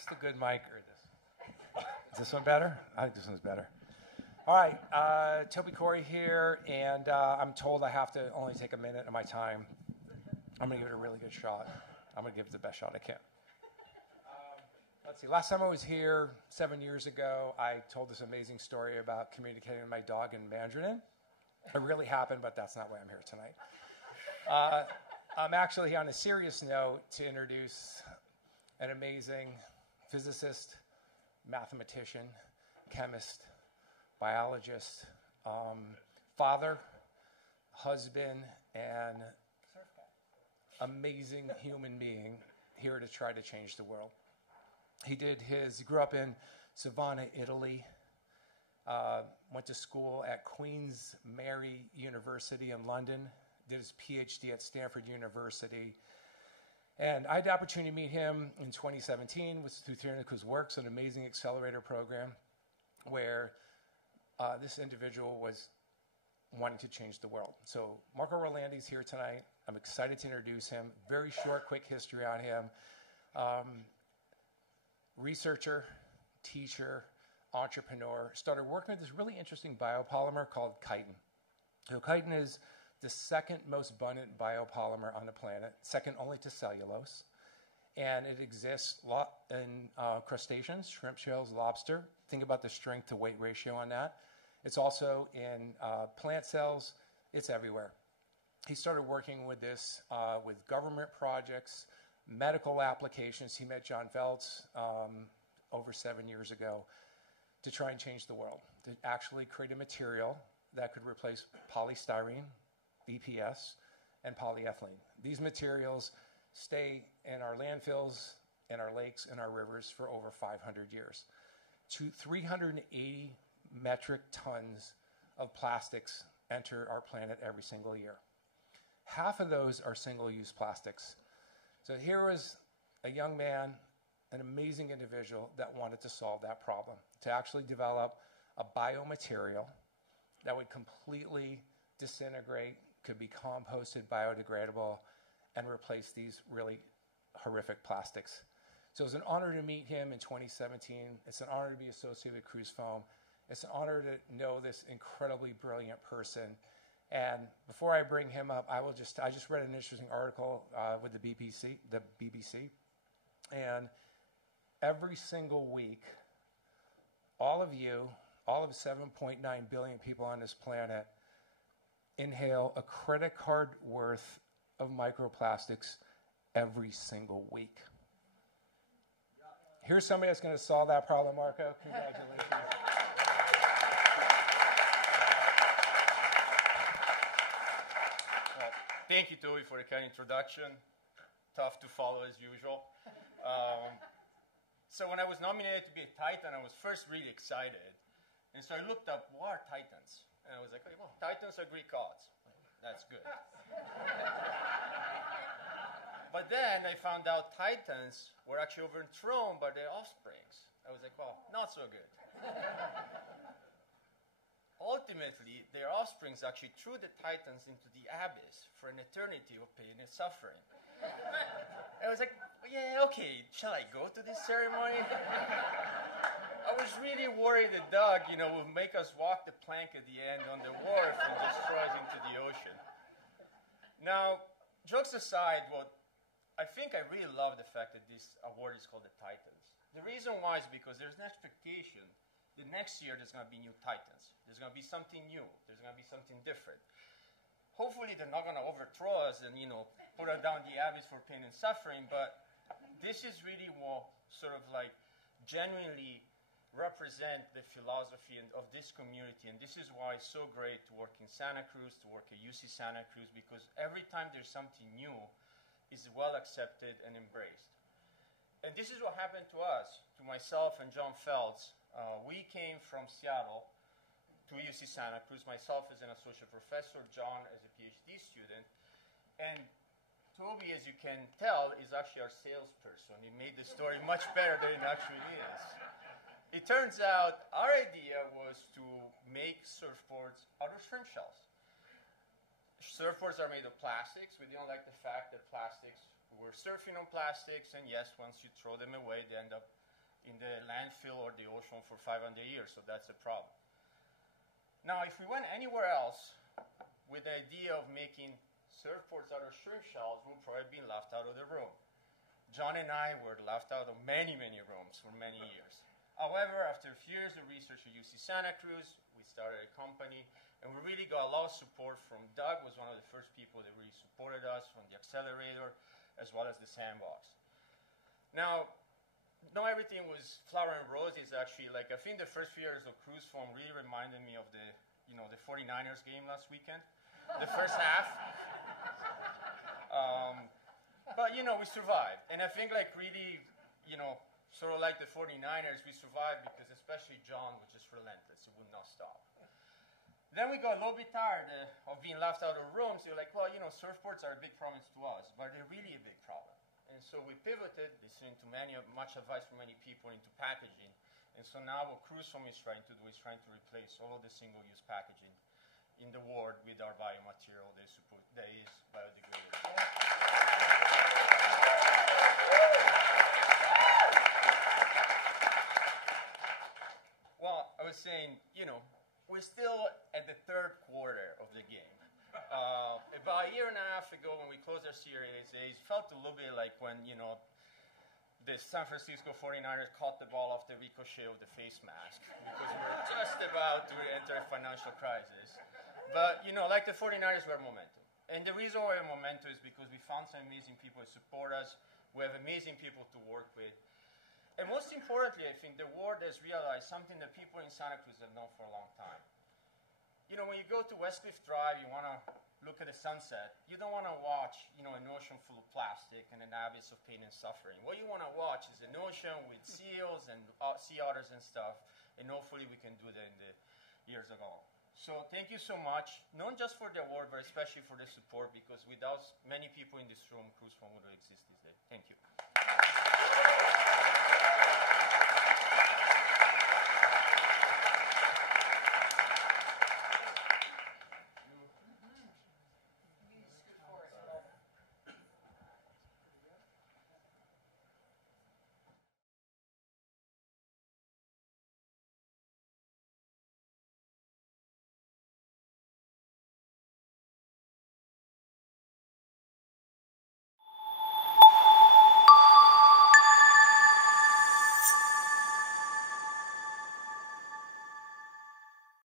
this the good mic or this? Is this one better? I think this one's better. All right, Toby Corey here, and I'm told I have to only take a minute of my time. I'm going to give it a really good shot. I'm going to give it the best shot I can. Let's see. Last time I was here 7 years ago, I told this amazing story about communicating with my dog in Mandarin. It really happened, but that's not why I'm here tonight. I'm actually here on a serious note to introduce an amazing physicist, mathematician, chemist, biologist, father, husband, and amazing human being here to try to change the world. He grew up in Savannah, Italy, went to school at Queen's Mary University in London, did his PhD at Stanford University. And I had the opportunity to meet him in 2017 through Santa Cruz Works, an amazing accelerator program where this individual was wanting to change the world. So Marco Rolandi is here tonight. I'm excited to introduce him. Very short, quick history on him. Researcher, teacher, entrepreneur. Started working with this really interesting biopolymer called chitin. So chitin is the second most abundant biopolymer on the planet, second only to cellulose. And it exists in crustaceans, shrimp, shells, lobster. Think about the strength to weight ratio on that. It's also in plant cells. It's everywhere. He started working with this with government projects, medical applications. He met John Feltz over 7 years ago to try and change the world, to actually create a material that could replace polystyrene, BPS, and polyethylene. These materials stay in our landfills, in our lakes, in our rivers for over 500 years. 380 metric tons of plastics enter our planet every single year. Half of those are single-use plastics. So here was a young man, an amazing individual that wanted to solve that problem, to actually develop a biomaterial that would completely disintegrate, could be composted, biodegradable, and replace these really horrific plastics. So it was an honor to meet him in 2017. It's an honor to be associated with Cruz Foam. It's an honor to know this incredibly brilliant person. And before I bring him up, I just read an interesting article with the BBC, and every single week, all of you, all of 7.9 billion people on this planet, inhale a credit card worth of microplastics every single week. Here's somebody that's going to solve that problem, Marco. Congratulations. Well, thank you, Toby, for the kind introduction. Tough to follow as usual. So when I was nominated to be a Titan, I was first really excited. And so I looked up, what are Titans? And I was like, well, Titans are Greek gods. That's good. But then I found out Titans were actually overthrown by their offsprings. I was like, well, not so good. Ultimately, their offsprings actually threw the Titans into the abyss for an eternity of pain and suffering. I was like, yeah, okay, shall I go to this ceremony? I was really worried that Doug, would make us walk the plank at the end on the wharf and destroy us into the ocean. Now, jokes aside, I think I really love the fact that this award is called the Titans. The reason why is because there's an expectation that next year there's going to be new Titans. There's going to be something new. There's going to be something different. Hopefully they're not going to overthrow us and, put us down the abyss for pain and suffering, but this is really what sort of like genuinely represent the philosophy of this community, and this is why it's so great to work in Santa Cruz, to work at UC Santa Cruz, because every time there's something new, it's well accepted and embraced. And this is what happened to us, to myself and John Feltz. We came from Seattle to UC Santa Cruz, myself as an associate professor, John as a PhD student, and Toby, as you can tell, is actually our salesperson. He made the story much better than it actually is. It turns out our idea was to make surfboards out of shrimp shells. Surfboards are made of plastics. We didn't like the fact that we're surfing on plastics, and yes, once you throw them away, they end up in the landfill or the ocean for 500 years, so that's a problem. Now, if we went anywhere else with the idea of making surfboards out of shrimp shells, we'd probably be left out of the room. John and I were left out of many, many rooms for many years. However, after a few years of research at UC Santa Cruz, we started a company, and we really got a lot of support from Doug, was one of the first people that really supported us, from the accelerator, as well as the sandbox. Now, not everything was flower and roses, actually. Like, I think the first few years of Cruise Foam really reminded me of the 49ers game last weekend, the first half. But, we survived. And I think, like, really, sort of like the 49ers, we survived because especially John was just relentless. He would not stop. Then we got a little bit tired of being left out of rooms. You're like, well, surfboards are a big problem to us, but they're really a big problem. And so we pivoted, listening to much advice from many people, into packaging. And so now what Cruise Foam is trying to do is trying to replace all of the single-use packaging in the world with our biomaterial that is biodegradable. Well, I was saying, we're still at the third quarter of the game. About a year and a half ago, when we closed our Series A, it felt a little bit like when, the San Francisco 49ers caught the ball off the ricochet of the face mask, because we were just about to enter a financial crisis. But, like the 49ers, we're momentum. And the reason why we're momentum is because we found some amazing people to support us. We have amazing people to work with. And most importantly, I think the world has realized something that people in Santa Cruz have known for a long time. When you go to Westcliff Drive, you want to look at the sunset. You don't want to watch, an ocean full of plastic and an abyss of pain and suffering. What you want to watch is an ocean with seals and sea otters and stuff, and hopefully we can do that in the years to come. So thank you so much, not just for the award, but especially for the support, because without many people in this room, Cruise Foam wouldn't exist this day. Thank you.